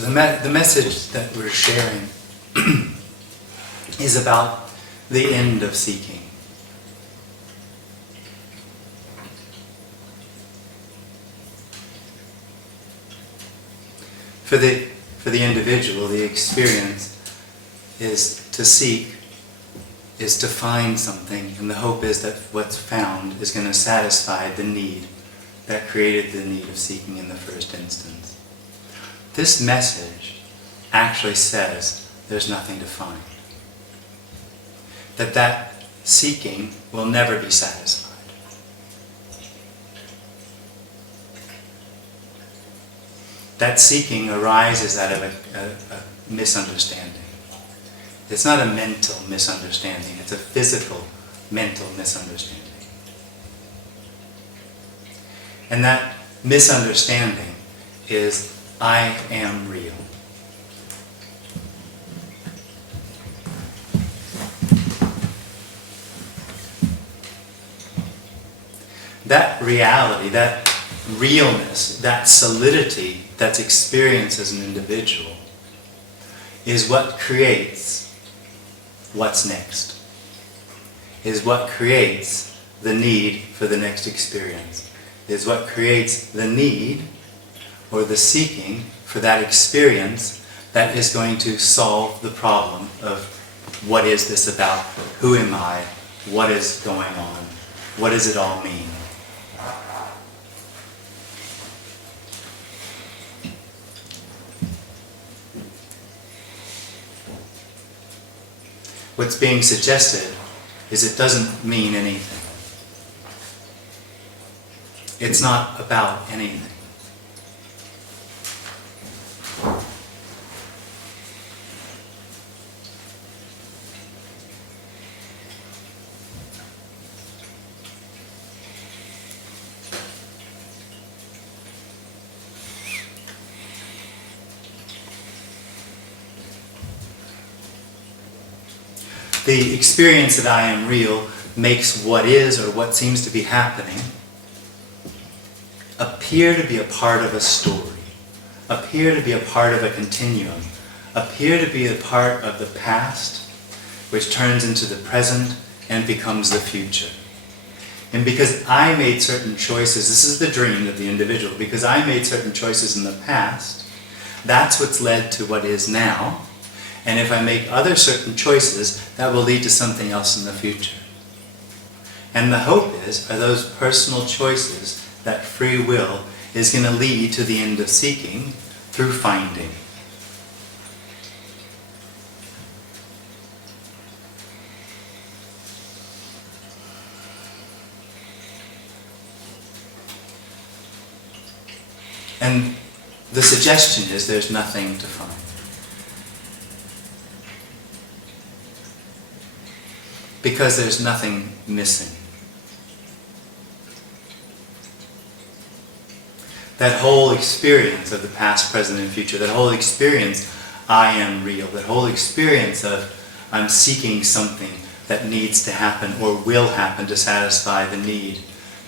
So the message that we're sharing is about the end of seeking. For the individual, the experience is to seek, is to find something, and the hope is that what's found is going to satisfy the need that created the need of seeking in the first instance. This message actually says there's nothing to find. That seeking will never be satisfied. That seeking arises out of a misunderstanding. It's not a mental misunderstanding, it's a physical, mental misunderstanding. And that misunderstanding is, I am real. That reality, that realness, that solidity that's experienced as an individual is what creates what's next, is what creates the need for the next experience, is what creates the need or the seeking for that experience that is going to solve the problem of what is this about, who am I, what is going on, what does it all mean? What's being suggested is it doesn't mean anything. It's not about anything. The experience that I am real makes what is or what seems to be happening appear to be a part of a story, appear to be a part of a continuum, appear to be a part of the past, which turns into the present and becomes the future. And because I made certain choices, this is the dream of the individual, because I made certain choices in the past, that's what's led to what is now. And if I make other certain choices, that will lead to something else in the future. And the hope are those personal choices, that free will, is going to lead to the end of seeking through finding. And the suggestion is there's nothing to find. Because there's nothing missing. That whole experience of the past, present, and future, that whole experience, I am real, that whole experience of I'm seeking something that needs to happen or will happen to satisfy the need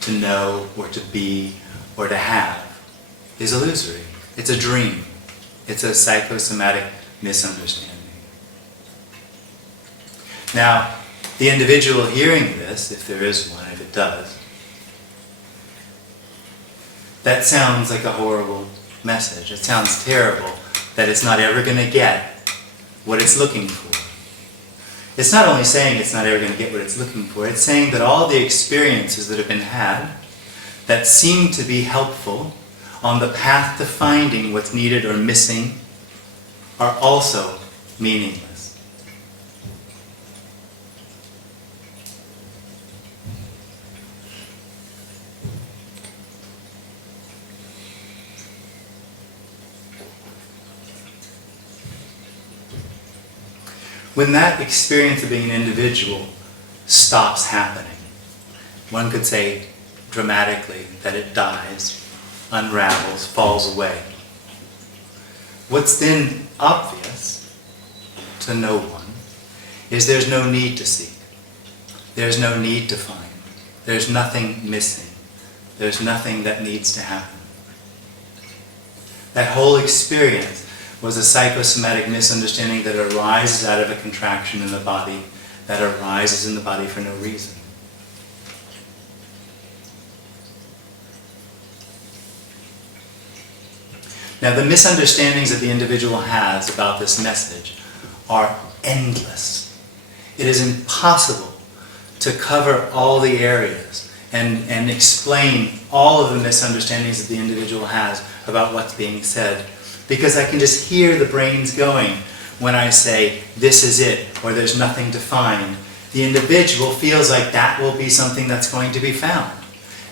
to know or to be or to have, is illusory. It's a dream. It's a psychosomatic misunderstanding. Now, the individual hearing this, if there is one, if it does, that sounds like a horrible message. It sounds terrible that it's not ever going to get what it's looking for. It's not only saying it's not ever going to get what it's looking for, it's saying that all the experiences that have been had that seem to be helpful on the path to finding what's needed or missing are also meaningless. When that experience of being an individual stops happening, one could say dramatically that it dies, unravels, falls away. What's then obvious to no one is there's no need to seek. There's no need to find. There's nothing missing. There's nothing that needs to happen. That whole experience, was a psychosomatic misunderstanding that arises out of a contraction in the body, that arises in the body for no reason. Now, the misunderstandings that the individual has about this message are endless. It is impossible to cover all the areas and explain all of the misunderstandings that the individual has about what's being said, because I can just hear the brains going when I say, this is it, or there's nothing to find. The individual feels like that will be something that's going to be found.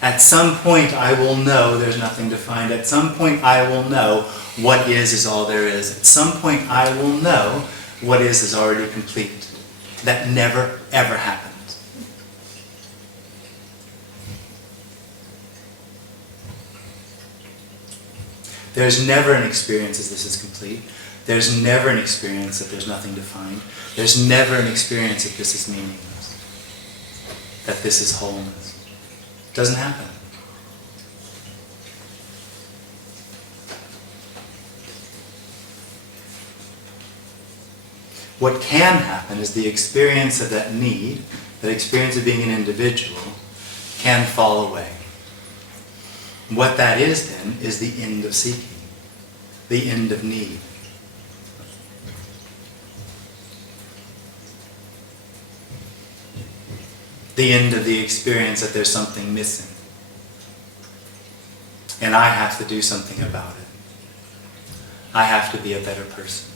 At some point I will know there's nothing to find. At some point I will know what is all there is. At some point I will know what is already complete. That never, ever happens. There's never an experience as this is complete. There's never an experience that there's nothing to find. There's never an experience that this is meaningless, that this is wholeness. It doesn't happen. What can happen is the experience of that need, that experience of being an individual, can fall away. What that is then is the end of seeking, the end of need. The end of the experience that there's something missing. And I have to do something about it. I have to be a better person.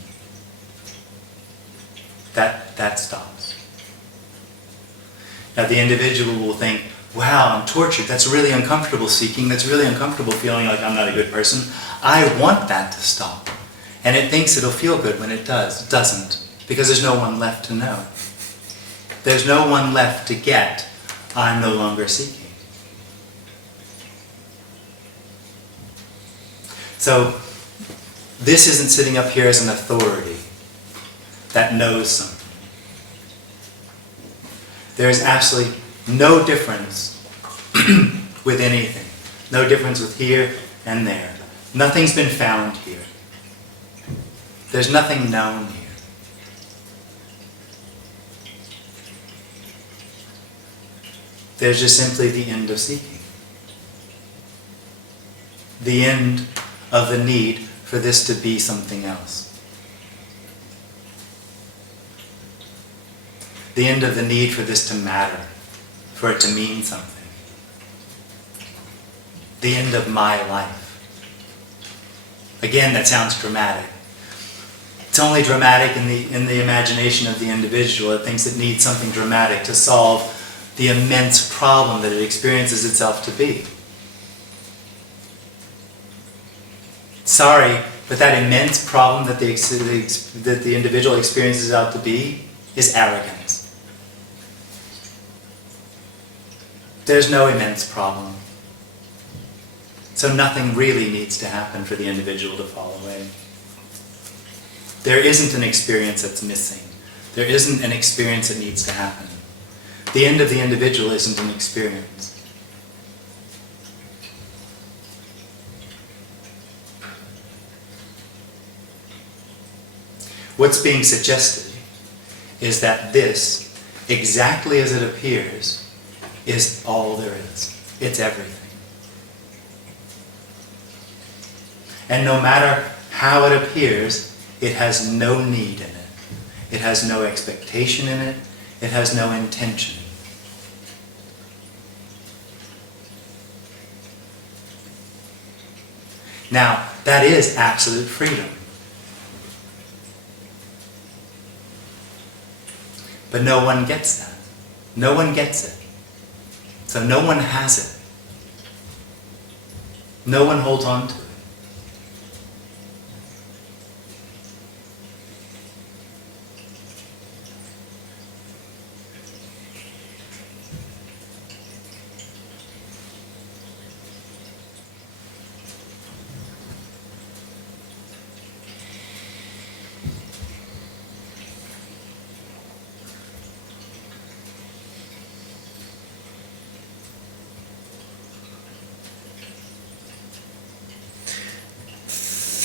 That stops. Now the individual will think, wow, I'm tortured. That's really uncomfortable seeking. That's really uncomfortable feeling like I'm not a good person. I want that to stop. And it thinks it'll feel good when it does. It doesn't. Because there's no one left to know. There's no one left to get. I'm no longer seeking. So this isn't sitting up here as an authority that knows something. There is absolutely no difference with anything. No difference with here and there. Nothing's been found here. There's nothing known here. There's just simply the end of seeking. The end of the need for this to be something else. The end of the need for this to matter, for it to mean something. The end of my life. Again, that sounds dramatic. It's only dramatic in the imagination of the individual. It thinks it needs something dramatic to solve the immense problem that it experiences itself to be. Sorry, but that immense problem that the individual experiences out to be is arrogance. There's no immense problem. So nothing really needs to happen for the individual to fall away. There isn't an experience that's missing. There isn't an experience that needs to happen. The end of the individual isn't an experience. What's being suggested is that this, exactly as it appears, is all there is. It's everything. And no matter how it appears, it has no need in it. It has no expectation in it. It has no intention. Now, that is absolute freedom. But no one gets that. No one gets it. So no one has it. No one holds on to it.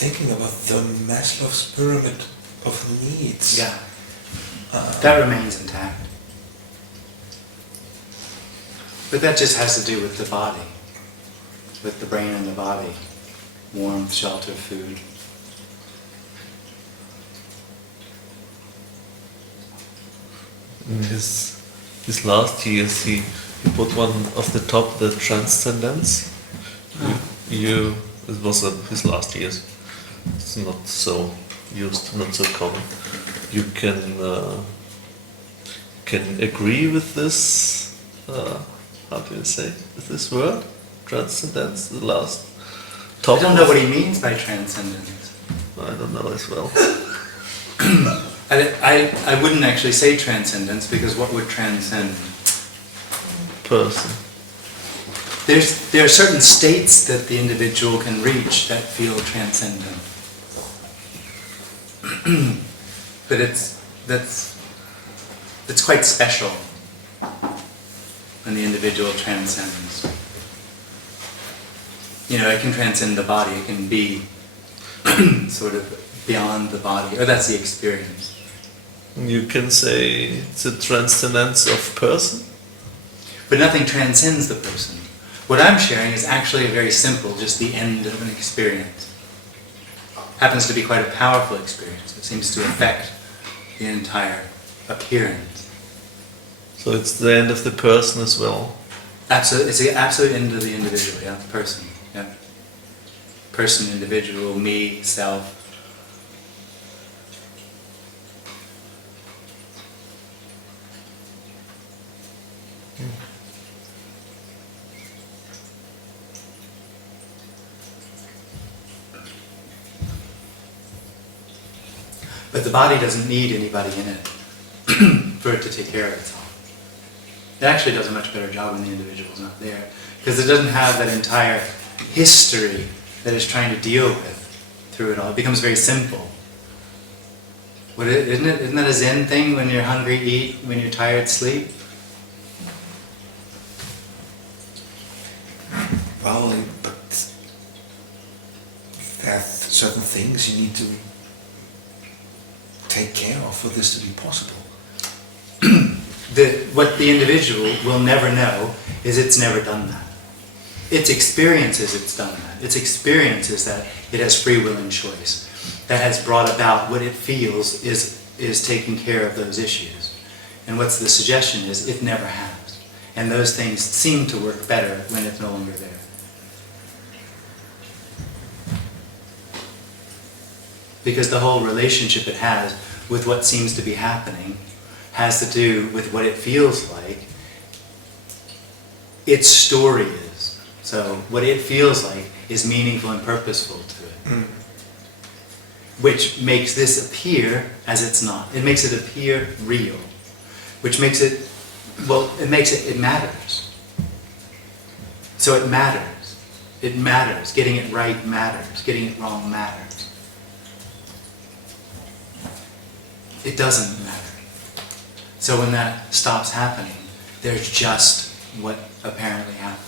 thinking about the Maslow's pyramid of needs. Yeah. That remains intact. But that just has to do with the body, with the brain and the body. Warmth, shelter, food. In his last years, he put one of the top, the Transcendence. It was his last years. It's not so used, not so common. You can agree with this. How do you say with this word? Transcendence, the last top. I don't know what he means by transcendence. I don't know as well. I wouldn't actually say transcendence, because what would transcend? Person. There are certain states that the individual can reach that feel transcendent. But that's quite special when the individual transcends. It can transcend the body, it can be sort of beyond the body, or that's the experience. You can say it's a transcendence of person. But nothing transcends the person. What I'm sharing is actually a very simple, just the end of an experience. Happens to be quite a powerful experience. It seems to affect the entire appearance. So it's the end of the person as well. Absolutely, it's the absolute end of the individual, yeah, person, yeah. Person, individual, me, self. But the body doesn't need anybody in it for it to take care of itself. It actually does a much better job when the individual is not there, because it doesn't have that entire history that it's trying to deal with through it all. It becomes very simple. Isn't that a Zen thing? When you're hungry, eat. When you're tired, sleep. Well, but there are certain things you need to take care of for this to be possible. What the individual will never know is it's never done that. Its experiences it's done that. Its experiences that it has free will and choice. That has brought about what it feels is taking care of those issues. And what's the suggestion is it never has. And those things seem to work better when it's no longer there. Because the whole relationship it has with what seems to be happening has to do with what it feels like its story is. So what it feels like is meaningful and purposeful to it. Which makes this appear as it's not. It makes it appear real. Which makes it, it matters. So it matters. It matters. Getting it right matters. Getting it wrong matters. It doesn't matter. So when that stops happening, there's just what apparently happened.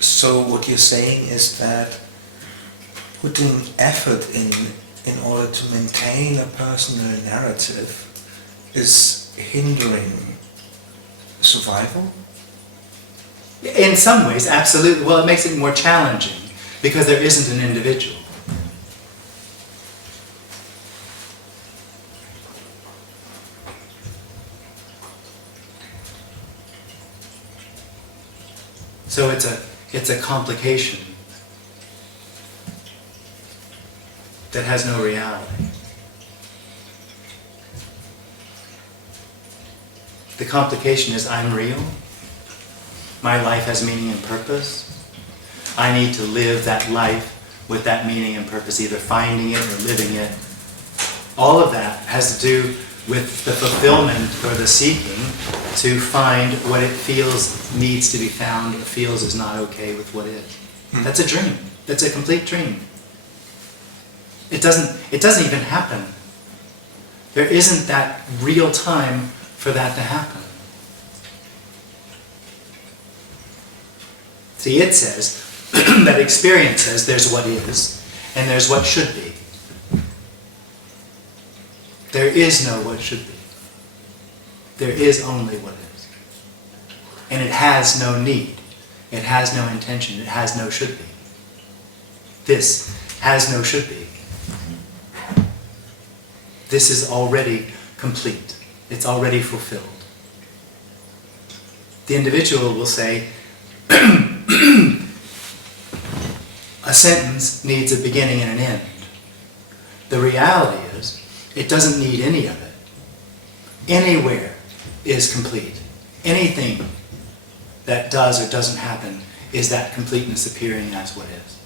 So what you're saying is that putting effort in order to maintain a personal narrative is hindering survival? In some ways, absolutely. Well, it makes it more challenging because there isn't an individual. So it's a complication that has no reality. The complication is I'm real. My life has meaning and purpose. I need to live that life with that meaning and purpose, either finding it or living it. All of that has to do with the fulfillment or the seeking to find what it feels needs to be found, or feels is not okay with what is. That's a dream. That's a complete dream. It doesn't even happen. There isn't that real time for that to happen. See, it says, that experience says there's what is, and there's what should be. There is no what should be. There is only what is. And it has no need. It has no intention. It has no should be. This has no should be. This is already complete. It's already fulfilled. The individual will say, a sentence needs a beginning and an end. The reality is, it doesn't need any of it. Anywhere is complete. Anything that does or doesn't happen is that completeness appearing as what is.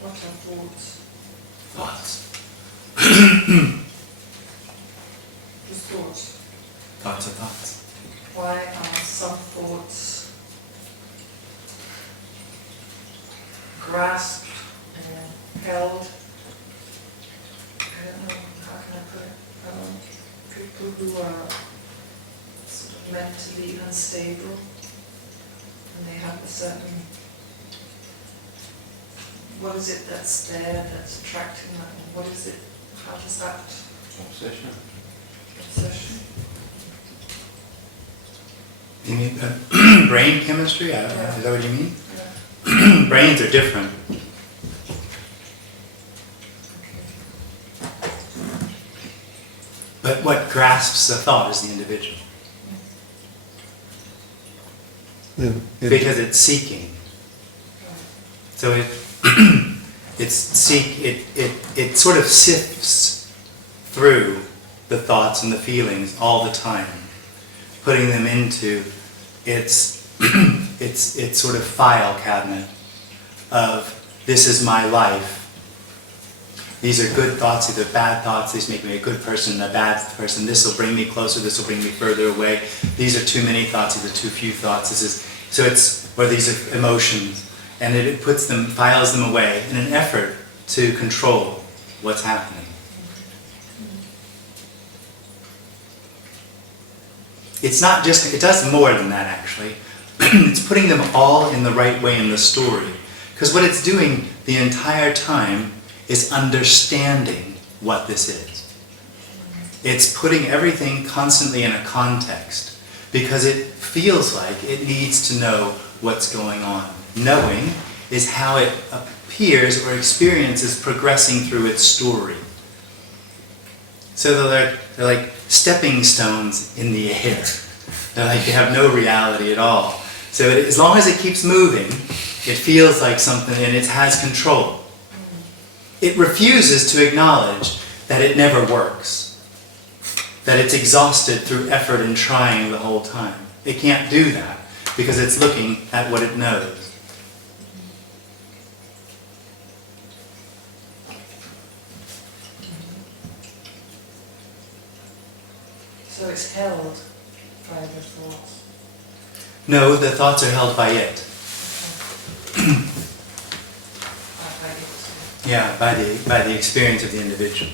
What are thoughts? Thoughts. Just thoughts. Thoughts are thoughts. Why are some thoughts grasped and held? I don't know, how can I put it? People who are sort of mentally unstable and they have a certain what is it that's there, that's attracting that? What is it? How does that Obsession. obsession? You mean brain chemistry? I don't know. Is that what you mean? Yeah. Brains are different. But what grasps the thought is the individual. Because it's seeking. So it sort of sifts through the thoughts and the feelings all the time, putting them into its sort of file cabinet of, this is my life. These are good thoughts, these are bad thoughts, these make me a good person, a bad person, this will bring me closer, this will bring me further away, these are too many thoughts, these are too few thoughts, or these are emotions, and it puts them, files them away in an effort to control what's happening. It's not just, it does more than that actually. It's putting them all in the right way in the story. Because what it's doing the entire time is understanding what this is. It's putting everything constantly in a context because it feels like it needs to know what's going on. Knowing is how it appears or experiences progressing through its story. So they're like stepping stones in the air. They're like they have no reality at all. So as long as it keeps moving, it feels like something and it has control. It refuses to acknowledge that it never works. That it's exhausted through effort and trying the whole time. It can't do that because it's looking at what it knows. So it's held by the thoughts. No, the thoughts are held by it. Yeah, by the experience of the individual.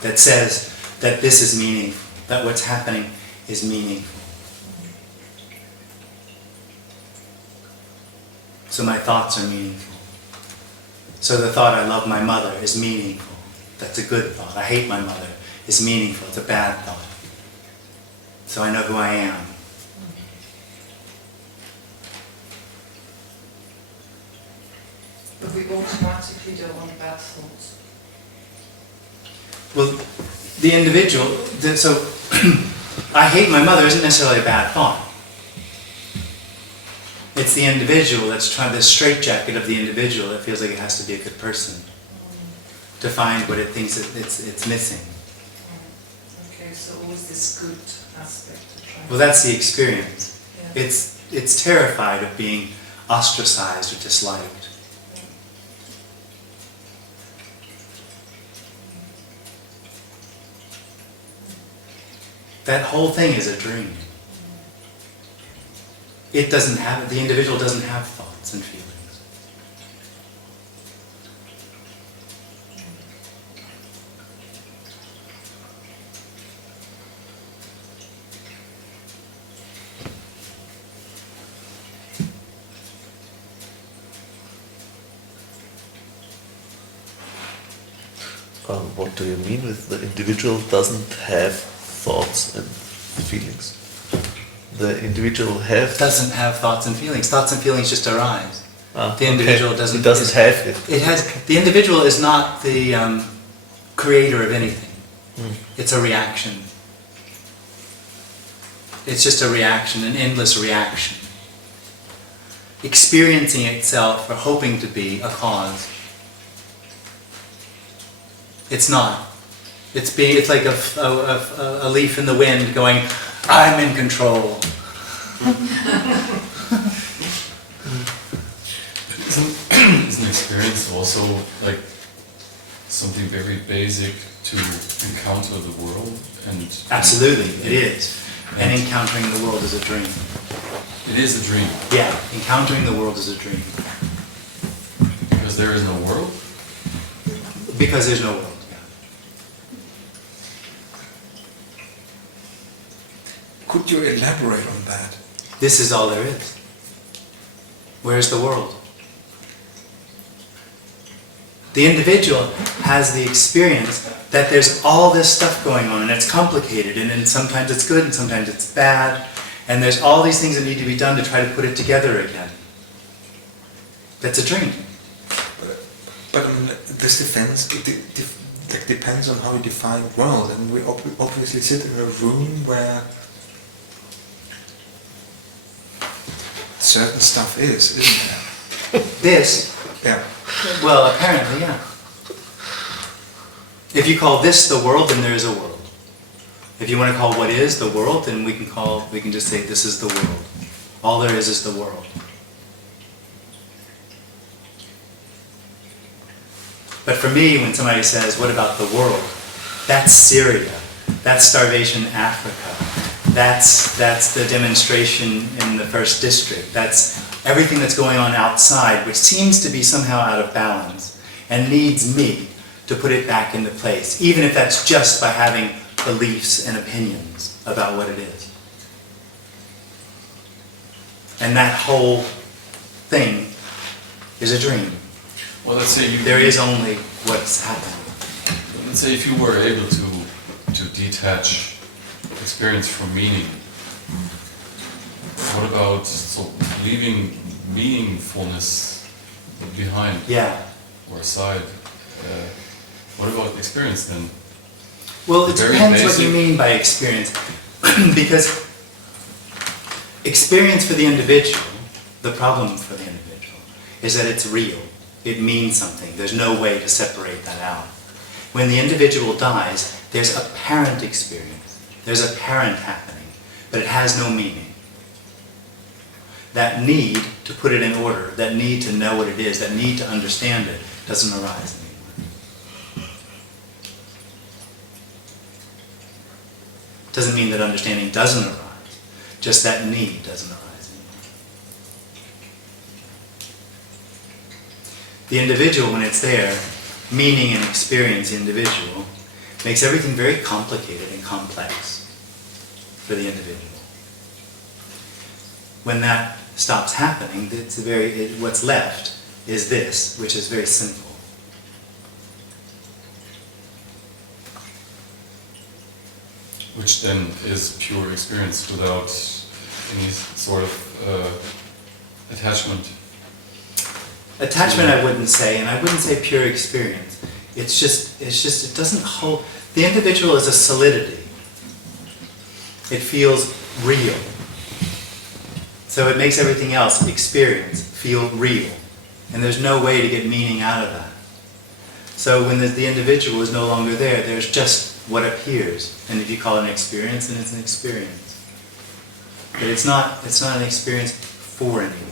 That says that this is meaningful, that what's happening is meaningful. So my thoughts are meaningful. So the thought, I love my mother, is meaningful. That's a good thought. I hate my mother is meaningful. It's a bad thought. So I know who I am. But we automatically don't want bad thoughts. Well, the individual, so I hate my mother isn't necessarily a bad thought. It's the individual that's trying, the straitjacket of the individual that feels like it has to be a good person to find what it thinks it's missing. Okay, so always this good aspect of trying. Well, that's the experience. Yeah. It's terrified of being ostracized or disliked. That whole thing is a dream. It doesn't have, the individual doesn't have thoughts and feelings. What do you mean with the individual doesn't have thoughts and feelings? The individual Doesn't have thoughts and feelings. Thoughts and feelings just arise. The okay. individual doesn't. It doesn't have it. It has. The individual is not the creator of anything. It's a reaction. It's just a reaction, an endless reaction. Experiencing itself or hoping to be a cause. It's not. It's like a leaf in the wind going, I'm in control. Isn't experience also like something very basic to encounter the world? And Absolutely, it is. And encountering the world is a dream. It is a dream. Yeah, encountering the world is a dream. Because there is no world? Because there's no world. Could you elaborate on that? This is all there is. Where's the world? The individual has the experience that there's all this stuff going on and it's complicated and then sometimes it's good and sometimes it's bad and there's all these things that need to be done to try to put it together again. That's a dream. But I mean, this depends on how you define world. I mean, we obviously sit in a room where certain stuff is, isn't it? This? Yeah. Well, apparently, yeah. If you call this the world, then there is a world. If you want to call what is the world, then we can just say this is the world. All there is the world. But for me, when somebody says, what about the world? That's Syria. That's starvation Africa. That's the demonstration in the first district. That's everything that's going on outside, which seems to be somehow out of balance and needs me to put it back into place, even if that's just by having beliefs and opinions about what it is. And that whole thing is a dream. Well, let's say there is only what's happening. Let's say if you were able to detach experience from meaning, what about leaving meaningfulness behind? Yeah. Or aside? What about experience then? Well, it depends what you mean by experience. Because experience for the individual, the problem for the individual, is that it's real. It means something. There's no way to separate that out. When the individual dies, there's apparent experience. There's apparent happening, but it has no meaning. That need to put it in order, that need to know what it is, that need to understand it, doesn't arise anymore. Doesn't mean that understanding doesn't arise, just that need doesn't arise. The individual, when it's there, meaning and experience the individual, makes everything very complicated and complex for the individual. When that stops happening, what's left is this, which is very simple. Which then is pure experience without any sort of attachment. Attachment I wouldn't say, and I wouldn't say pure experience. It's just, it doesn't hold, the individual is a solidity. It feels real. So it makes everything else, experience, feel real. And there's no way to get meaning out of that. So when the individual is no longer there, there's just what appears. And if you call it an experience, then it's an experience. But it's not an experience for anyone.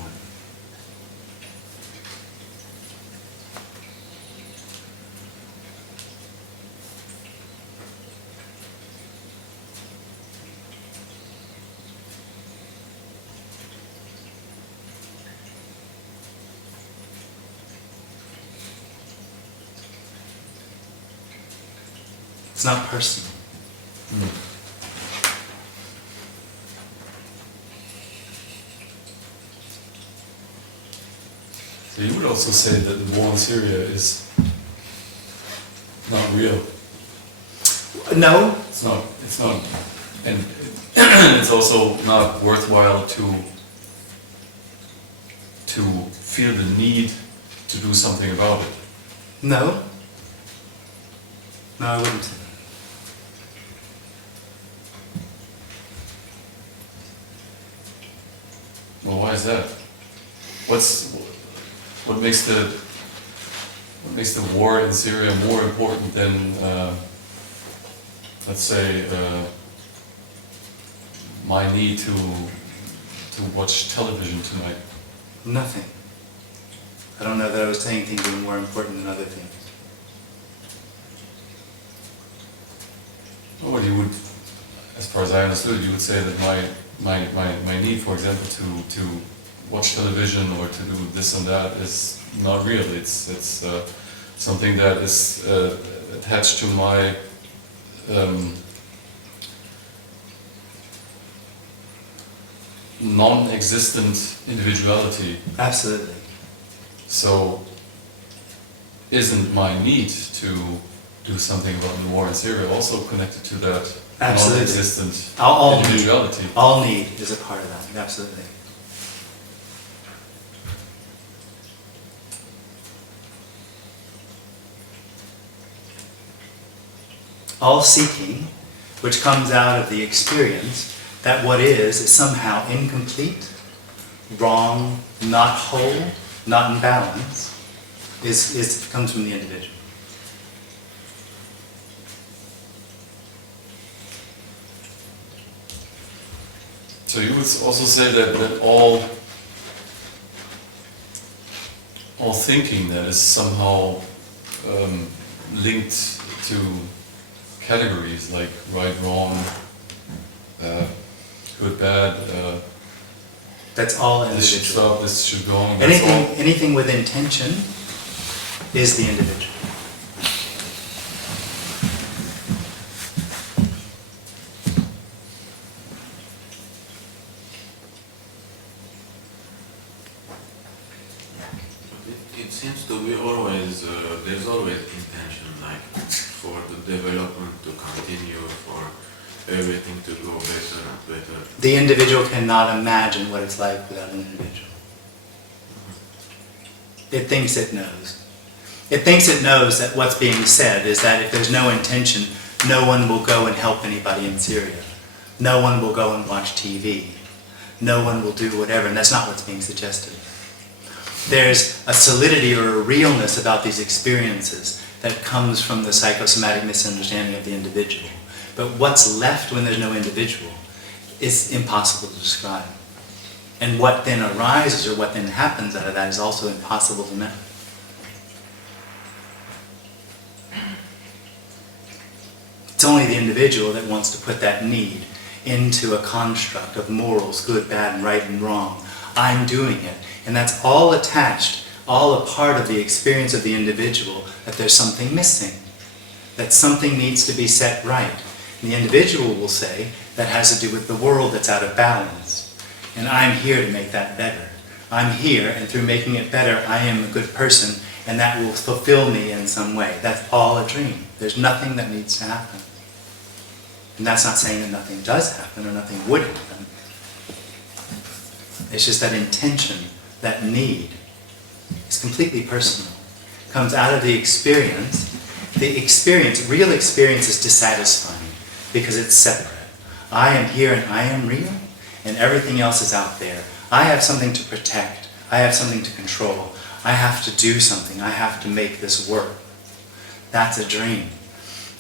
It's not personal. So you would also say that the war in Syria is not real. No. It's not, and it's also not worthwhile to feel the need to do something about it. No. No, I wouldn't say that. Well, why is that? What makes the war in Syria more important than, let's say, my need to watch television tonight? Nothing. I don't know that I was saying things that are more important than other things. Well, you would, as far as I understood, you would say that my need, for example, to watch television or to do this and that is not real. It's something that is attached to my non-existent individuality. Absolutely. So, isn't my need to do something about the war in Syria also connected to that Absolutely. non-existent All individuality? All need is a part of that, absolutely. All seeking, which comes out of the experience that what is somehow incomplete, wrong, not whole, not in balance, comes from the individual. So you would also say that all thinking that is somehow linked to categories like right, wrong, good, bad. That's all This should individual. stop. This should go on. That's all. Anything with intention is the individual. It seems to be always, there's always intention, like for the development to continue, for everything to go better and better. The individual cannot imagine what it's like without an individual. It thinks it knows. It thinks it knows that what's being said is that if there's no intention, no one will go and help anybody in Syria. No one will go and watch TV. No one will do whatever, and that's not what's being suggested. There's a solidity or a realness about these experiences that comes from the psychosomatic misunderstanding of the individual. But what's left when there's no individual is impossible to describe. And what then arises or what then happens out of that is also impossible to know. It's only the individual that wants to put that need into a construct of morals, good, bad, and right and wrong. I'm doing it. And that's all attached, all a part of the experience of the individual, that there's something missing, that something needs to be set right. And the individual will say that has to do with the world that's out of balance. And I'm here to make that better. I'm here, and through making it better, I am a good person, and that will fulfill me in some way. That's all a dream. There's nothing that needs to happen. And that's not saying that nothing does happen or nothing would happen. It's just that intention, that need, is completely personal. Comes out of the experience. The experience, real experience, is dissatisfying because it's separate. I am here and I am real, and everything else is out there. I have something to protect. I have something to control. I have to do something. I have to make this work. That's a dream.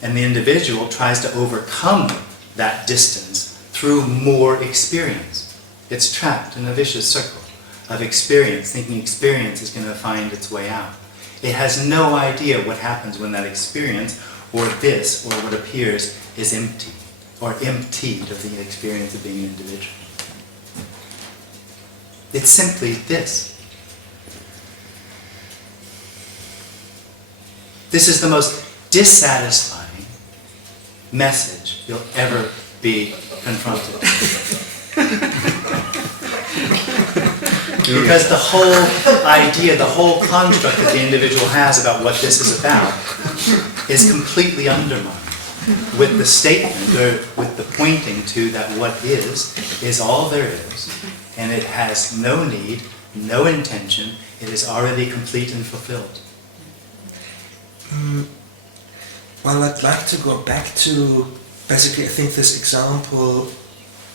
And the individual tries to overcome that distance through more experience. It's trapped in a vicious circle of experience, thinking experience is going to find its way out. It has no idea what happens when that experience, or this, or what appears, is empty, or emptied of the experience of being an individual. It's simply this. This is the most dissatisfying message you'll ever be confronted with. Because the whole idea, the whole construct that the individual has about what this is about is completely undermined with the statement, or with the pointing to that what is all there is, and it has no need, no intention, it is already complete and fulfilled. Well, I'd like to go back to, basically I think this example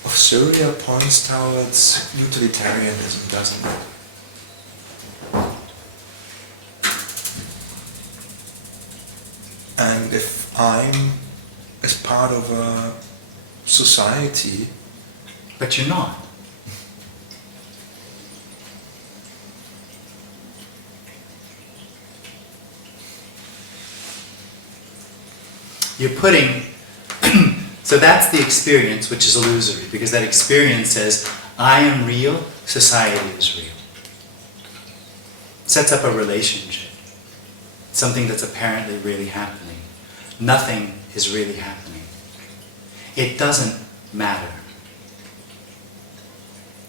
of Syria points towards utilitarianism, doesn't it? And if I'm as part of a society... But you're not. You're putting, so that's the experience, which is illusory, because that experience says, I am real, society is real. Sets up a relationship, something that's apparently really happening. Nothing is really happening. It doesn't matter.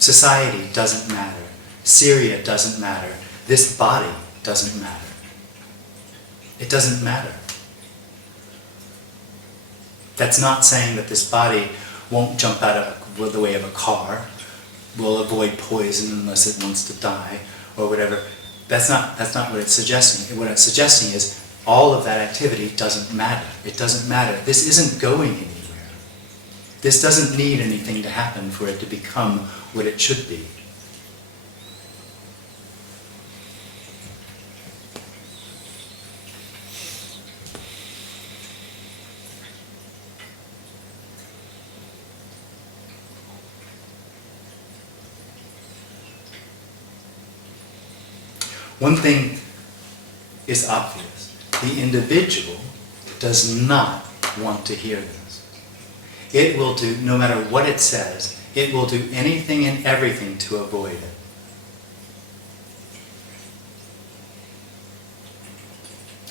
Society doesn't matter. Syria doesn't matter. This body doesn't matter. It doesn't matter. That's not saying that this body won't jump out of the way of a car, will avoid poison unless it wants to die, or whatever. That's not what it's suggesting. What it's suggesting is all of that activity doesn't matter. It doesn't matter. This isn't going anywhere. This doesn't need anything to happen for it to become what it should be. One thing is obvious. The individual does not want to hear this. It will do, no matter what it says, it will do anything and everything to avoid it.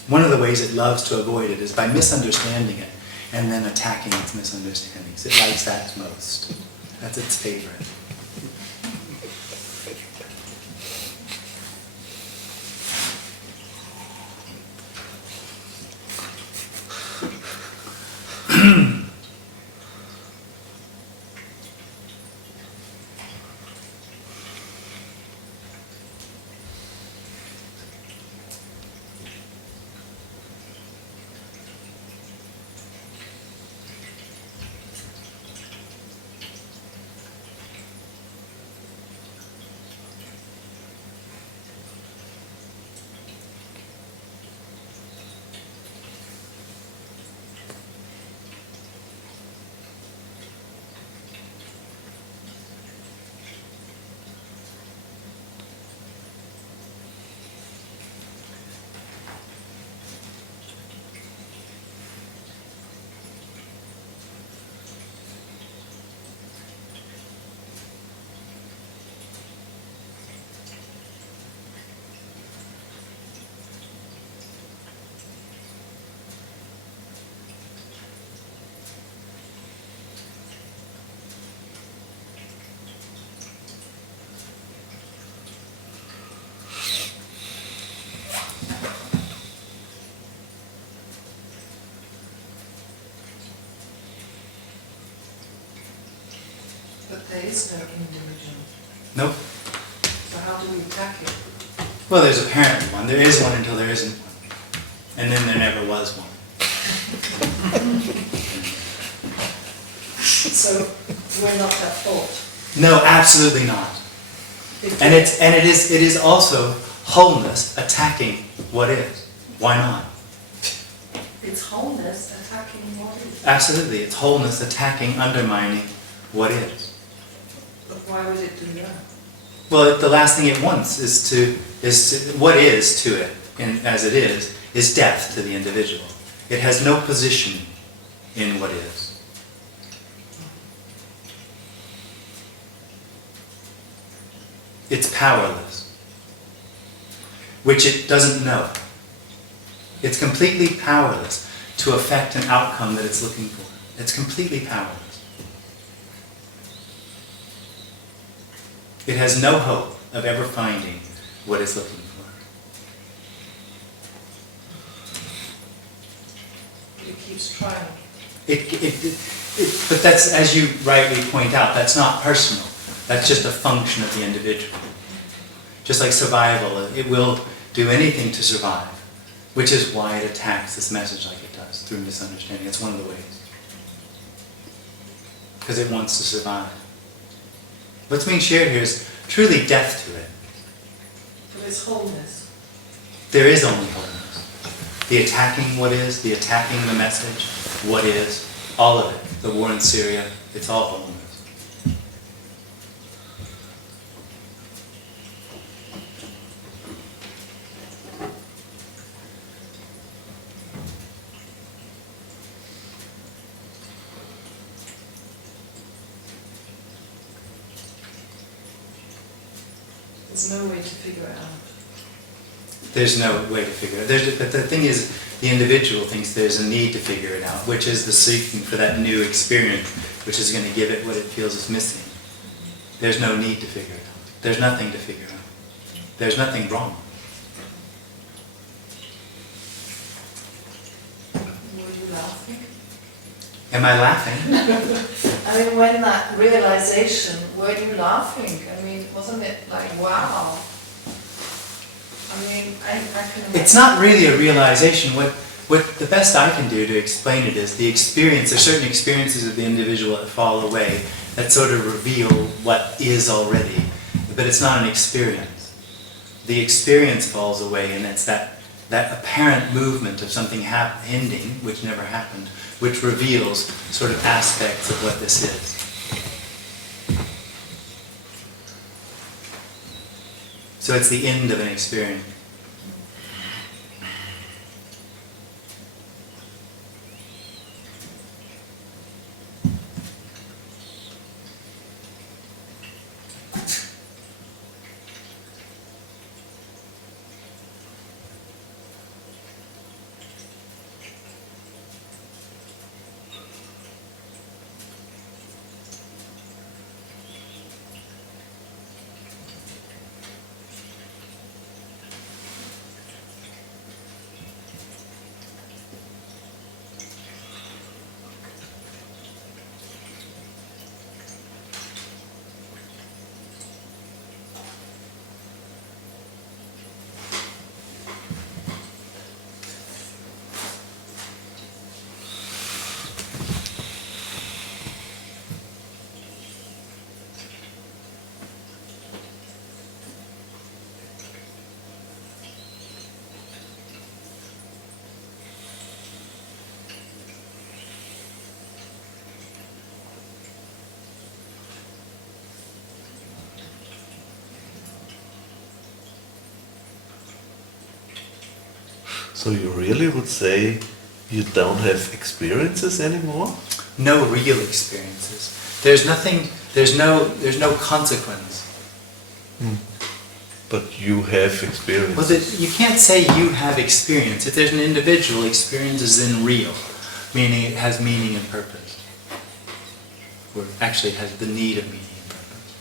One of the ways it loves to avoid it is by misunderstanding it and then attacking its misunderstandings. It likes that most. That's its favorite. But there is no individual. Nope. So how do we attack it? Well, there's apparently one. There is one until there isn't one. And then there never was one. So we're not at fault. No, absolutely not. And it is also wholeness attacking what is. Why not? It's wholeness attacking what is. Absolutely, it's wholeness attacking, undermining what is. But why would it do that? Well, the last thing it wants is to what is to it, and as it is death to the individual. It has no position in what is. It's powerless, which it doesn't know. It's completely powerless to affect an outcome that it's looking for. It's completely powerless. It has no hope of ever finding what it's looking for. It keeps trying. But that's, as you rightly point out, that's not personal. That's just a function of the individual. Just like survival, it will do anything to survive, which is why it attacks this message like it does, through misunderstanding. It's one of the ways. Because it wants to survive. What's being shared here is truly death to it. But it's wholeness. There is only wholeness. The attacking what is, the attacking the message, what is, all of it. The war in Syria, it's all wholeness. There's no way to figure it out. There's no way to figure it out. But the thing is, the individual thinks there's a need to figure it out, which is the seeking for that new experience, which is going to give it what it feels is missing. there's no need to figure it out. There's nothing to figure out. There's nothing wrong. Were you laughing? Am I laughing? I mean, when that realization, were you laughing? I mean, wasn't it like, wow? I mean, I can imagine. It's not really a realization. What the best I can do to explain it is the experience. There's certain experiences of the individual that fall away that sort of reveal what is already, but it's not an experience. The experience falls away, and it's that apparent movement of something ending, which never happened, which reveals sort of aspects of what this is. So it's the end of an experience. So you really would say you don't have experiences anymore? No real experiences. There's nothing. There's no consequence. But you have experiences. Well, you can't say you have experience. If there's an individual, experience is then real, meaning it has meaning and purpose. Or actually it has the need of meaning and purpose.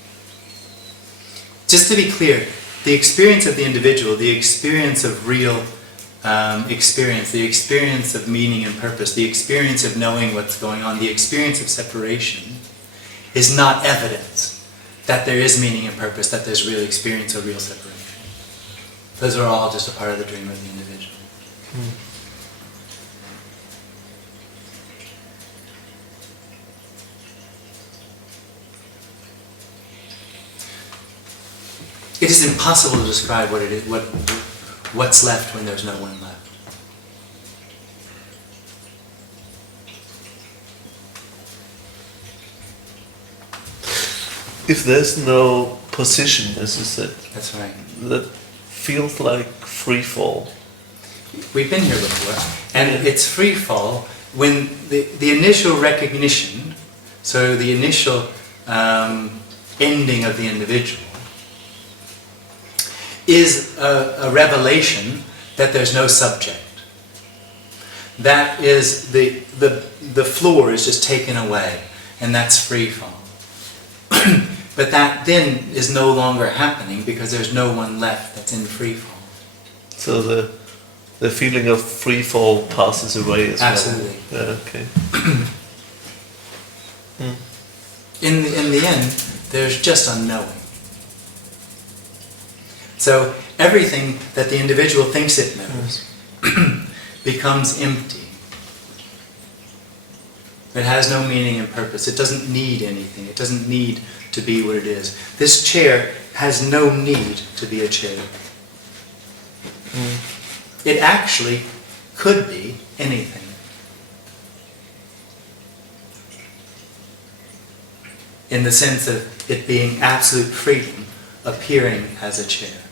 Just to be clear, the experience of the individual, the experience of real experience, the experience of meaning and purpose, the experience of knowing what's going on, the experience of separation is not evidence that there is meaning and purpose, that there's real experience or real separation. Those are all just a part of the dream of the individual. It is impossible to describe what it is, what's left when there's no one left. If there's no position, as you said, That's right. that feels like free fall. We've been here before, and it's free fall when the initial recognition, so the initial ending of the individual, is a revelation that there's no subject. That is the floor is just taken away, and that's free fall. But that then is no longer happening because there's no one left that's in free fall. So the feeling of free fall passes away as Absolutely. well. Yeah, okay. In the end, there's just unknowing. So everything that the individual thinks it knows becomes empty. It has no meaning and purpose. It doesn't need anything. It doesn't need to be what it is. This chair has no need to be a chair. It actually could be anything. In the sense of it being absolute freedom, appearing as a chair.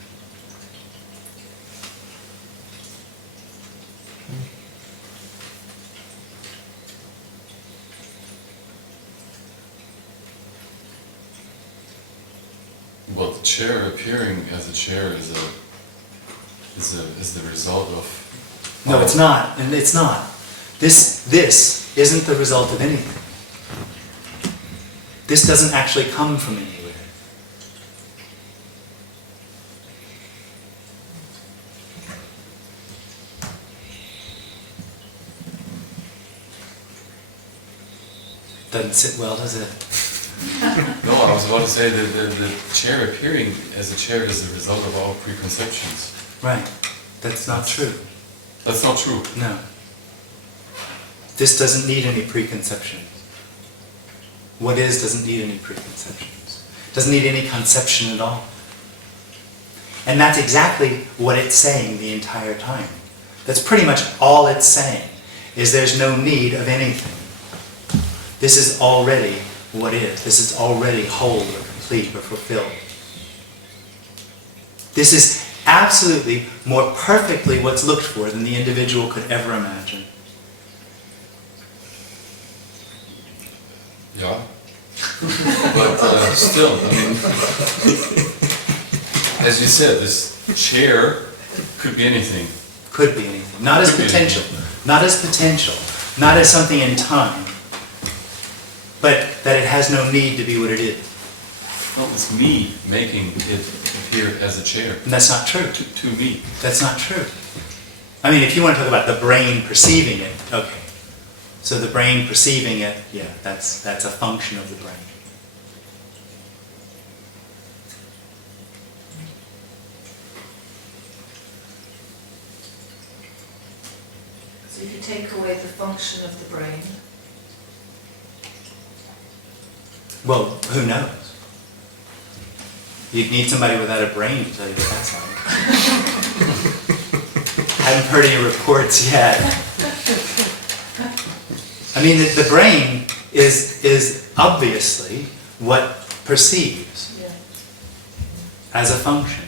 Well, the chair appearing as a chair is the result of. No, it's not, and it's not. This isn't the result of anything. This doesn't actually come from anywhere. Doesn't sit well, does it? No, I was about to say that the chair appearing as a chair is a result of our preconceptions. Right. That's not true. That's not true. No. This doesn't need any preconceptions. What is doesn't need any preconceptions. Doesn't need any conception at all. And that's exactly what it's saying the entire time. That's pretty much all it's saying, is there's no need of anything. This is already what is. This is already whole or complete or fulfilled. This is absolutely more perfectly what's looked for than the individual could ever imagine. Yeah. But still, I mean, as you said, this chair could be anything. Could be anything. Not as Could be potential. anything. Not as potential. Not as something in time. But that it has no need to be what it is. Well, it's me making it appear as a chair. And that's not true. To me. That's not true. I mean, if you want to talk about the brain perceiving it, okay. So the brain perceiving it, yeah, that's a function of the brain. So if you take away the function of the brain, Well, who knows? You'd need somebody without a brain to tell you what that's like. I haven't heard any reports yet. I mean, the brain is obviously what perceives yeah. as a function.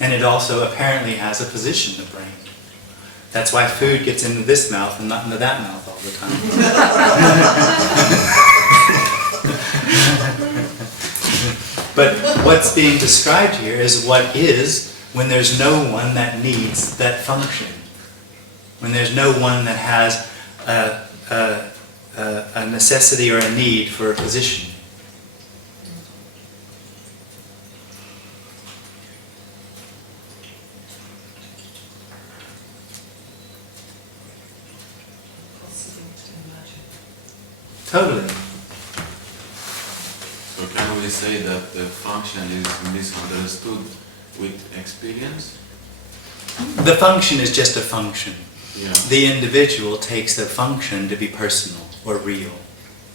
And it also apparently has a position, the brain. That's why food gets into this mouth and not into that mouth all the time. But what's being described here is what is when there's no one that needs that function. When there's no one that has a necessity or a need for a position. Possible to imagine. Totally. So can we say that the function is misunderstood with experience? The function is just a function. Yeah. The individual takes the function to be personal or real.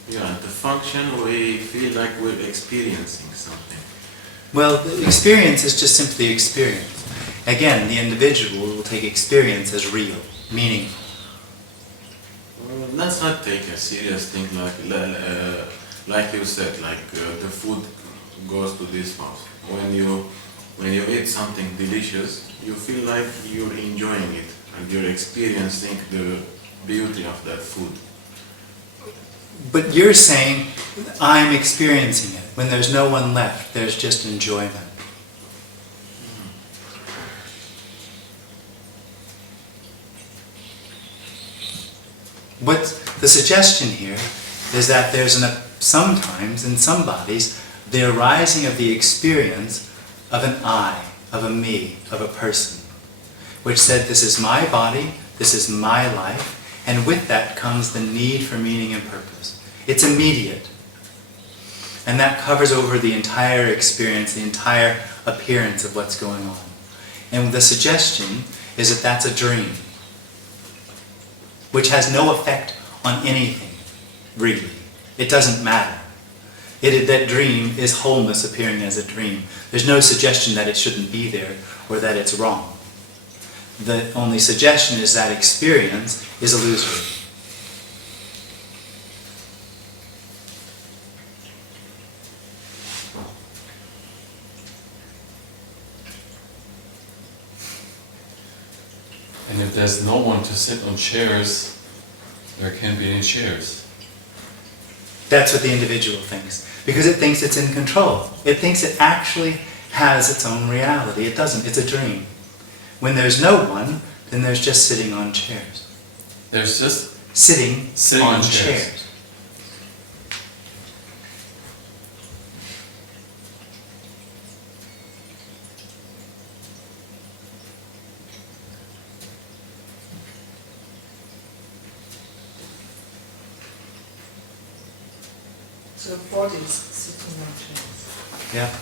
Yeah, the function we feel like we're experiencing something. Well, the experience is just simply experience. Again, the individual will take experience as real, meaningful. Let's not take a serious thing like you said, the food goes to this mouth. When you eat something delicious, you feel like you're enjoying it and you're experiencing the beauty of that food. But you're saying, I'm experiencing it. When there's no one left, there's just enjoyment. What's the suggestion here is that there's sometimes in some bodies the arising of the experience of an I, of a me, of a person, which said, this is my body, this is my life, and with that comes the need for meaning and purpose. It's immediate. And that covers over the entire experience, the entire appearance of what's going on. And the suggestion is that that's a dream, which has no effect on anything, really. It doesn't matter. That dream is wholeness appearing as a dream. There's no suggestion that it shouldn't be there or that it's wrong. The only suggestion is that experience is illusory. And if there's no one to sit on chairs, there can't be any chairs. That's what the individual thinks. Because it thinks it's in control. It thinks it actually has its own reality. It doesn't. It's a dream. When there's no one, then there's just sitting on chairs. There's just Sitting on chairs. So the body is sitting on chairs. Yeah.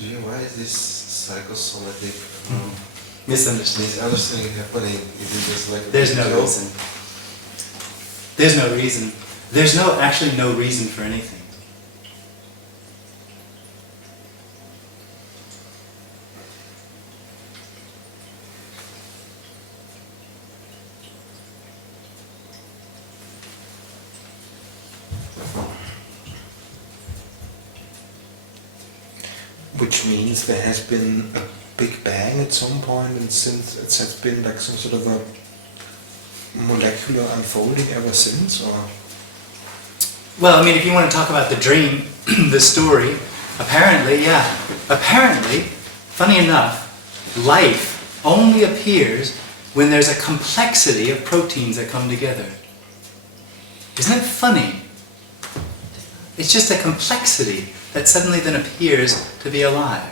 Yeah, why is this psychosomatic Misunderstanding. happening? Is it just like There's no reason. There's no reason. There's actually no reason for anything. Which means there has been a big bang at some point, and since it has been like some sort of a molecular unfolding ever since, or? Well, I mean, if you want to talk about the dream, the story, apparently, funny enough, life only appears when there's a complexity of proteins that come together. Isn't it funny? It's just a complexity that suddenly then appears to be alive.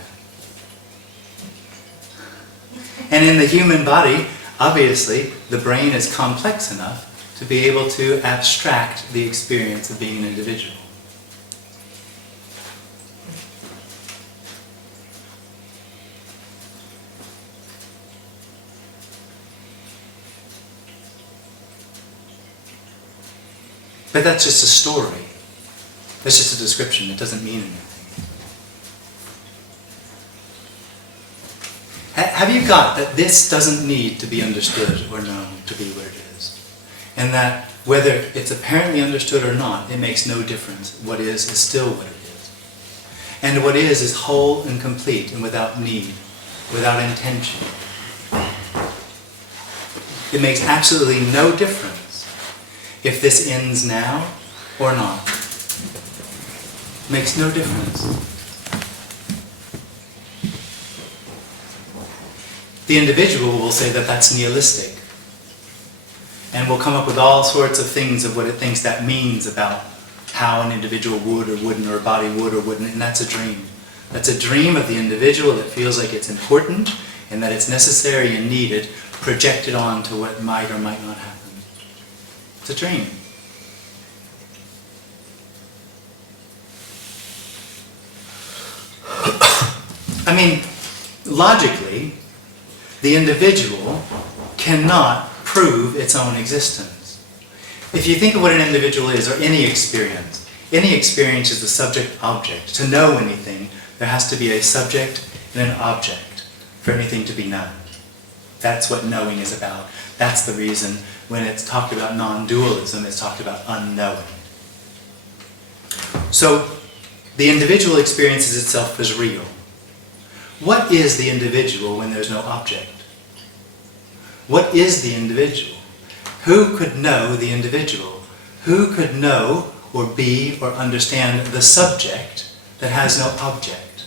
And in the human body, obviously, the brain is complex enough to be able to abstract the experience of being an individual. But that's just a story. That's just a description. It doesn't mean anything. Have you got that this doesn't need to be understood or known to be what it is? And that whether it's apparently understood or not, it makes no difference. What is still what it is. And what is whole and complete and without need, without intention. It makes absolutely no difference if this ends now or not. It makes no difference. The individual will say that that's nihilistic, and will come up with all sorts of things of what it thinks that means about how an individual would or wouldn't, or a body would or wouldn't, and that's a dream. That's a dream of the individual that feels like it's important and that it's necessary and needed, projected on to what might or might not happen. It's a dream. I mean, logically, the individual cannot prove its own existence. If you think of what an individual is, or any experience is the subject-object. To know anything, there has to be a subject and an object for anything to be known. That's what knowing is about. That's the reason when it's talked about non-dualism, it's talked about unknowing. So, the individual experiences itself as real. What is the individual when there's no object? What is the individual? Who could know the individual? Who could know or be or understand the subject that has no object?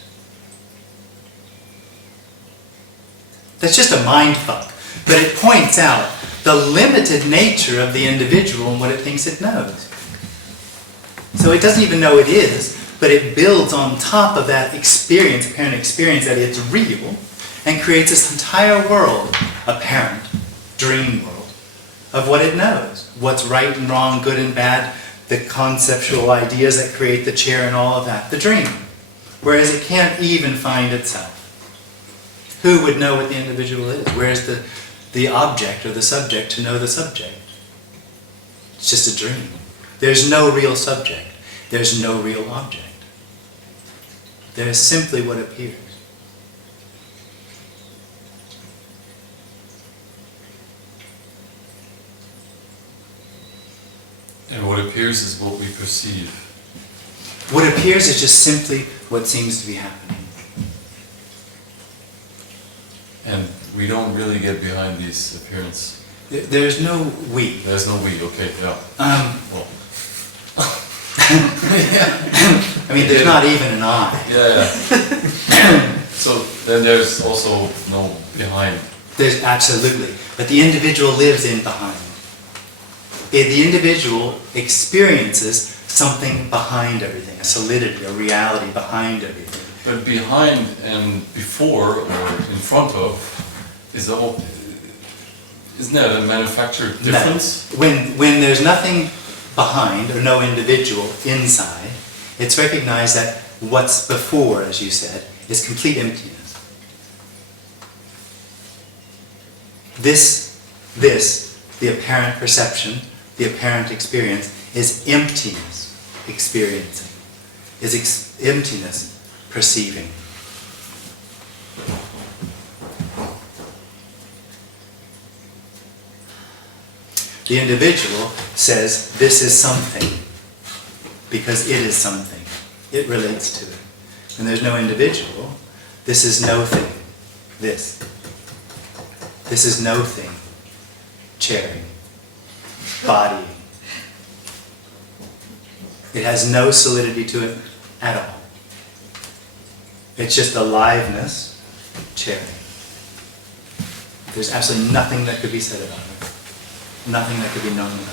That's just a mind fuck, but it points out the limited nature of the individual and what it thinks it knows. So it doesn't even know it is, but it builds on top of that experience, apparent experience, that it's real, and creates this entire world, apparent, dream world of what it knows. What's right and wrong, good and bad, the conceptual ideas that create the chair and all of that, the dream. Whereas it can't even find itself. Who would know what the individual is? Where's the object or the subject to know the subject? It's just a dream. There's no real subject. There's no real object. There is simply what appears. And what appears is what we perceive. What appears is just simply what seems to be happening. And we don't really get behind these appearances. There's no we. There's no we, okay, yeah. Well, I mean, there's not even an I. yeah. So then there's also no behind. There's absolutely. But the individual lives in behind. The individual experiences something behind everything, a solidity, a reality behind everything. But behind and before or in front of is the whole. Isn't that a manufactured difference? No. When there's nothing behind or no individual inside, it's recognized that what's before, as you said, is complete emptiness. The apparent perception, the apparent experience, is emptiness experiencing, is emptiness perceiving. The individual says, this is something, because it is something. It relates to it. When there's no individual, this is no thing. This is no thing. Chairing. Bodying. It has no solidity to it at all. It's just aliveness, chairing. There's absolutely nothing that could be said about it. Nothing that could be known about it.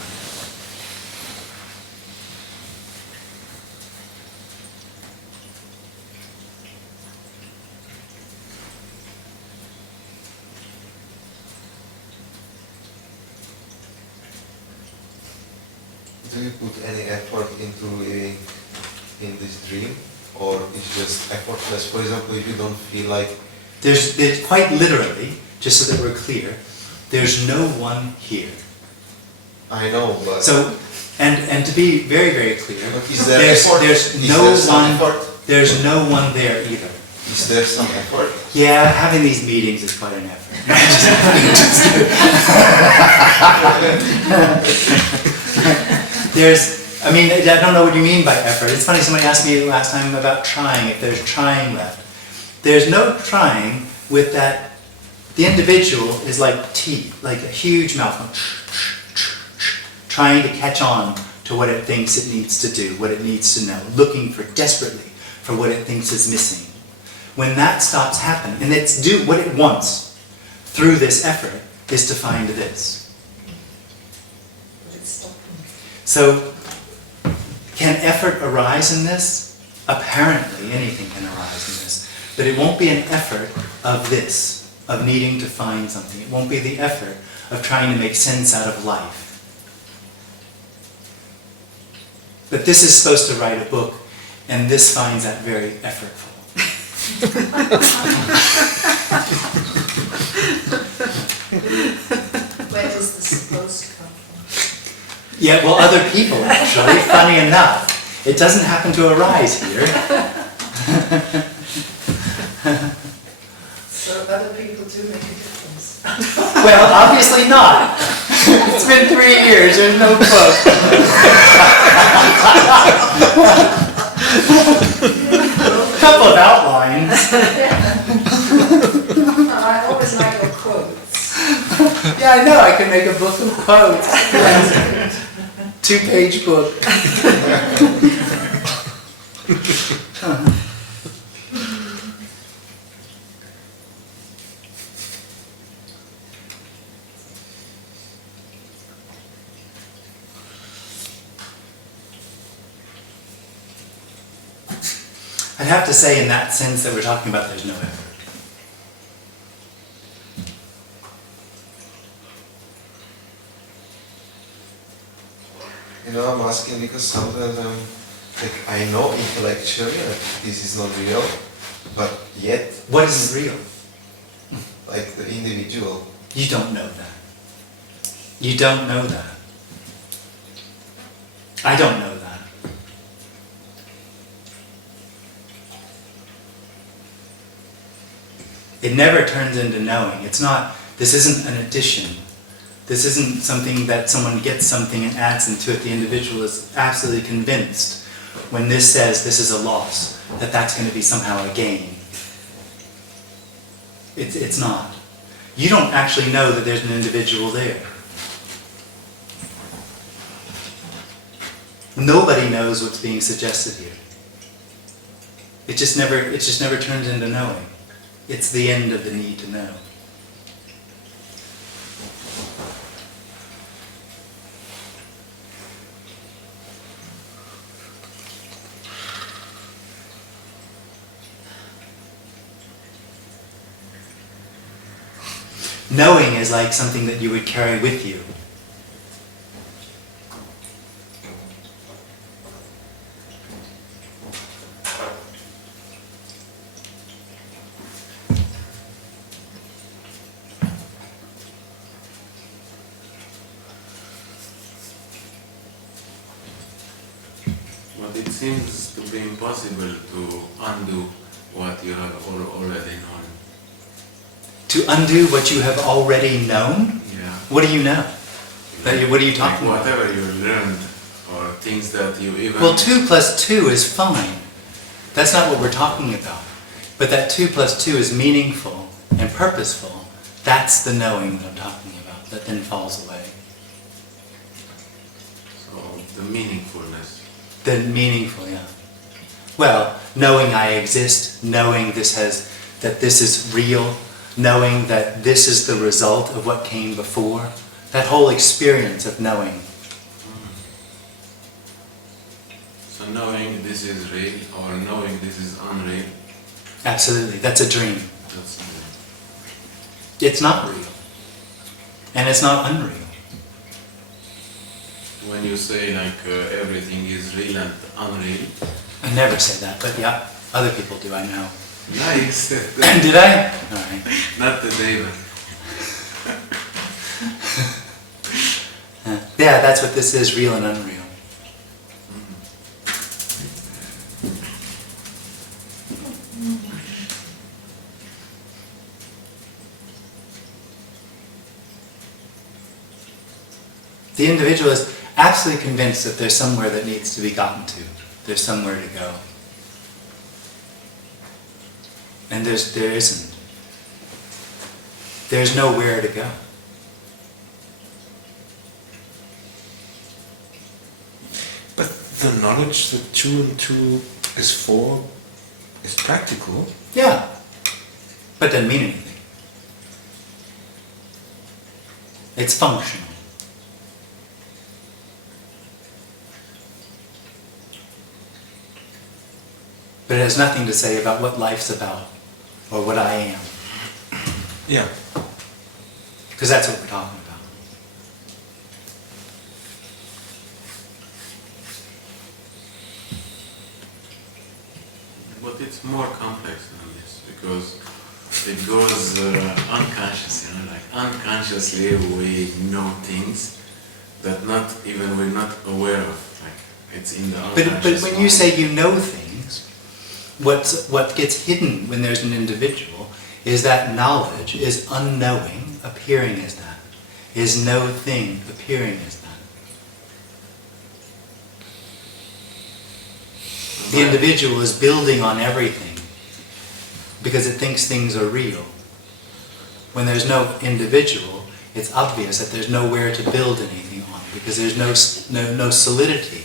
Do you put any effort into living in this dream? Or it's just effortless? For example, if you don't feel like... There's quite literally, just so that we're clear, there's no one here. I know, but... So, and to be very, very clear, Is there effort? there's Is no there some one, effort? there's no one there either. Is there some effort? Yeah, having these meetings is quite an effort. I mean, I don't know what you mean by effort. It's funny, somebody asked me last time about trying, if there's trying left. There's no trying with that. The individual is like teeth, like a huge mouth, trying to catch on to what it thinks it needs to do, what it needs to know, looking for desperately for what it thinks is missing. When that stops happening, and it's do what it wants through this effort is to find this. So, can effort arise in this? Apparently, anything can arise in this. But it won't be an effort of this, of needing to find something. It won't be the effort of trying to make sense out of life. But this is supposed to write a book, and this finds that very effortful. Where does the supposed come from? Yeah, well, other people actually, funny enough. It doesn't happen to arise here. So other people do make a difference. Well, obviously not. It's been 3 years, there's no book. A couple of outlines. I always like your quotes. Yeah, I know, I could make a book of quotes. 2-page book. I'd have to say in that sense that we're talking about there's no effort. You know, I'm asking because sometimes like I know intellectually that this is not real, but yet What isn't real? like the individual. You don't know that. You don't know that. I don't know that. It never turns into knowing. It's not, this isn't an addition. This isn't something that someone gets something and adds into it. The individual is absolutely convinced when this says this is a loss, that that's going to be somehow a gain. It's not. You don't actually know that there's an individual there. Nobody knows what's being suggested here. It just never turns into knowing. It's the end of the need to know. Knowing is like something that you would carry with you. But it seems to be impossible to undo what you have already known. To undo what you have already known? Yeah. What do you know? What are you talking Like about? whatever you learned, or things that you even... Well, 2 plus 2 is fine. That's not what we're talking about. But that 2 plus 2 is meaningful and purposeful. That's the knowing that I'm talking about, that then falls away. So, the meaningfulness. The meaningful, yeah. Well, knowing I exist, knowing that this is real, knowing that this is the result of what came before, that whole experience of knowing. So knowing this is real, or knowing this is unreal, Absolutely, that's a dream. that's It's not real. And it's not unreal. when you say like everything is real and unreal. I never say that, but yeah, other people do, I know. Nice. That. Did I? Alright. Not today, but Yeah, that's what this is, real and unreal. The individual is absolutely convinced that there's somewhere that needs to be gotten to. There's somewhere to go. And there isn't. There's nowhere to go. But the knowledge that 2 and 2 is 4 is practical. Yeah. But doesn't mean anything. It's functional. But it has nothing to say about what life's about or what I am. Yeah. Because that's what we're talking about. But it's more complex than this, because it goes unconscious, like unconsciously we know things that not even we're not aware of, like it's in the unconscious. But when you say you know things, what gets hidden when there's an individual is that knowledge is unknowing appearing as that, is no thing appearing as that. The individual is building on everything because it thinks things are real. When there's no individual, it's obvious that there's nowhere to build anything on because there's no solidity.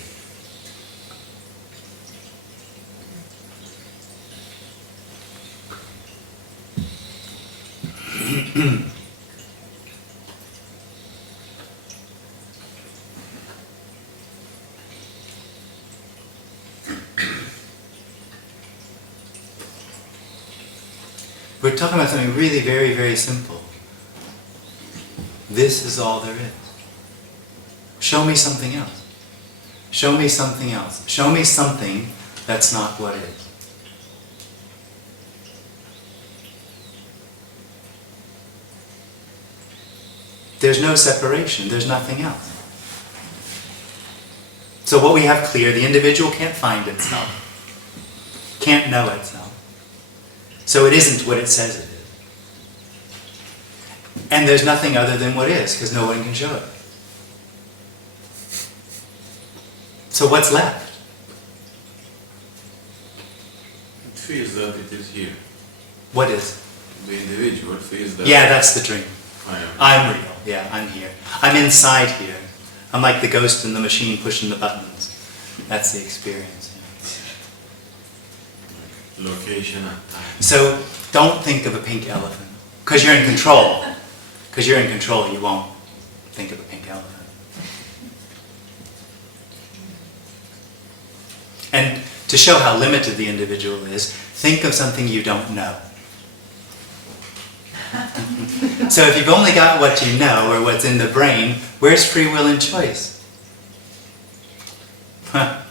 We're talking about something really very, very simple. This is all there is. Show me something else. Show me something else. Show me something that's not what is. There's no separation. There's nothing else. So what we have clear, the individual can't find itself, can't know itself. So it isn't what it says it is. And there's nothing other than what is, because no one can show it. So what's left? It feels that it is here. What is? The individual feels that. Yeah, that's the dream. I am. I'm real. Yeah, I'm here. I'm inside here. I'm like the ghost in the machine pushing the buttons. That's the experience. Location and time. So don't think of a pink elephant. Because you're in control. Because you're in control, you won't think of a pink elephant. And to show how limited the individual is, think of something you don't know. So if you've only got what you know, or what's in the brain, where's free will and choice? Huh.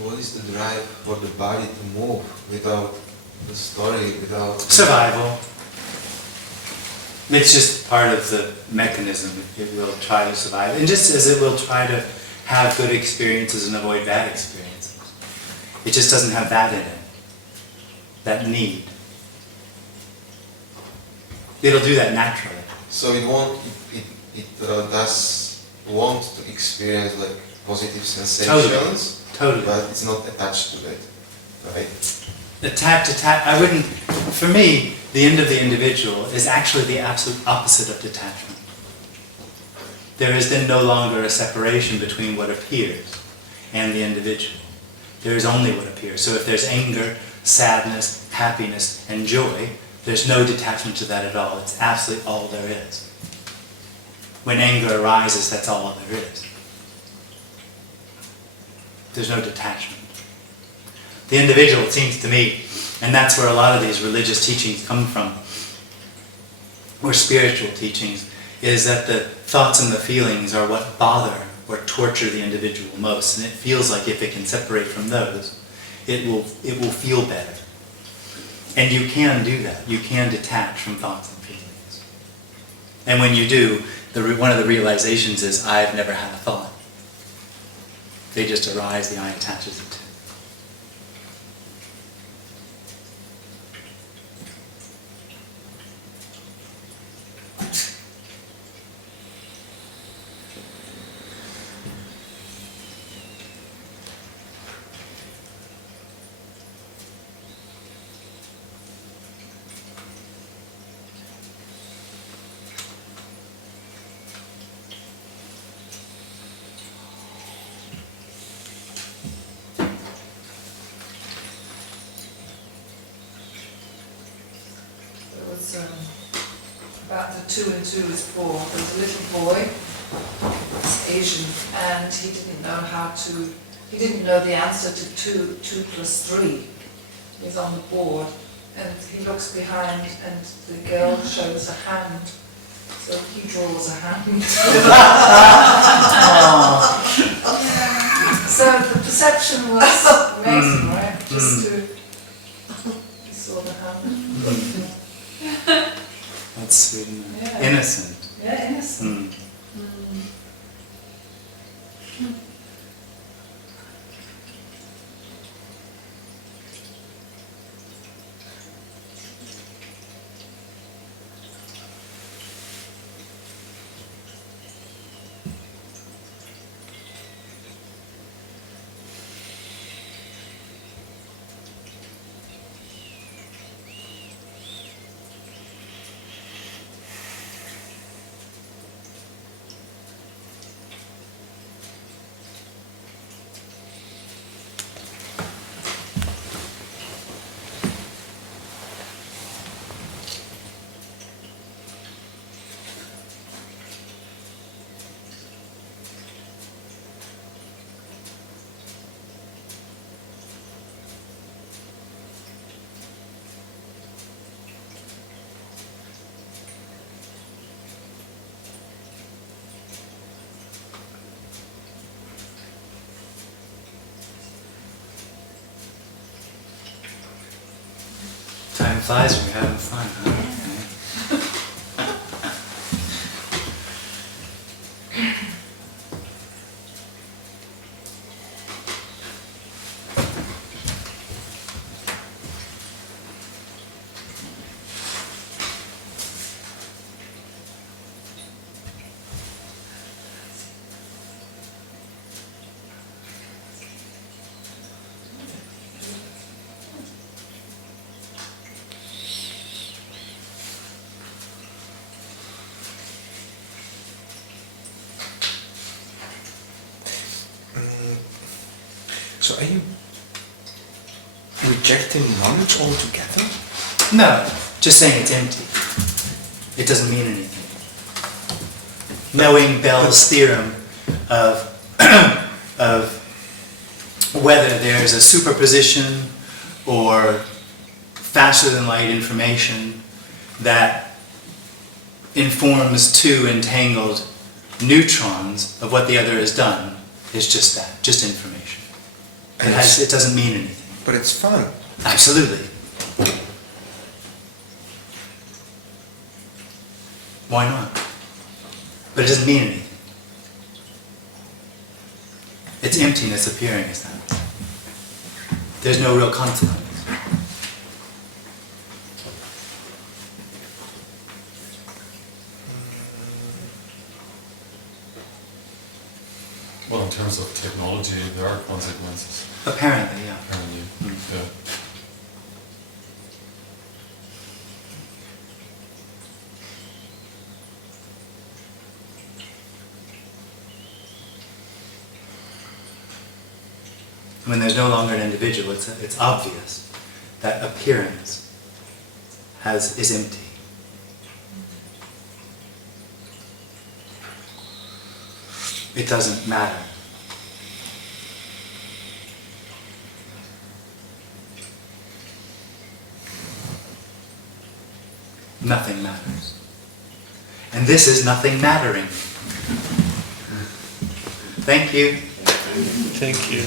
What is the drive for the body to move without the story, without... Survival. It's just part of the mechanism. It will try to survive. And just as it will try to have good experiences and avoid bad experiences. It just doesn't have that in it. That need. It'll do that naturally. So it won't, does want to experience like positive sensations, Totally. but it's not attached to it, right? I wouldn't, for me, the end of the individual is actually the absolute opposite of detachment. There is then no longer a separation between what appears and the individual. There is only what appears. So if there's anger, sadness, happiness, and joy, there's no detachment to that at all. It's absolutely all there is. When anger arises, that's all there is. There's no detachment. The individual, it seems to me, and that's where a lot of these religious teachings come from, or spiritual teachings, is that the thoughts and the feelings are what bother or torture the individual most, and it feels like if it can separate from those, it will feel better. And you can do that. You can detach from thoughts and feelings. And when you do, one of the realizations is, I've never had a thought. They just arise, the I attaches it to. About the 2 and 2 is 4. There was a little boy, he's Asian, and he didn't know the answer to 2 plus 3. He's on the board, and he looks behind, and the girl shows a hand So he draws a hand. So the perception was amazing, right? Just to he saw the hand. That's sweet. Yeah. Innocent. Yeah, innocent. Time flies when you're having fun, huh? So are you rejecting knowledge altogether? No, just saying it's empty. It doesn't mean anything. Knowing Bell's theorem of whether there's a superposition or faster than light information that informs two entangled neutrons of what the other has done is just that, just information. It doesn't mean anything. But it's fun. Absolutely. Why not? But it doesn't mean anything. It's emptiness appearing as that. There's no real consequence. Well, in terms of technology, there are consequences. Apparently, yeah. Apparently, yeah. When there's no longer an individual, it's obvious that appearance is empty. It doesn't matter. Nothing matters. And this is nothing mattering. Thank you. Thank you.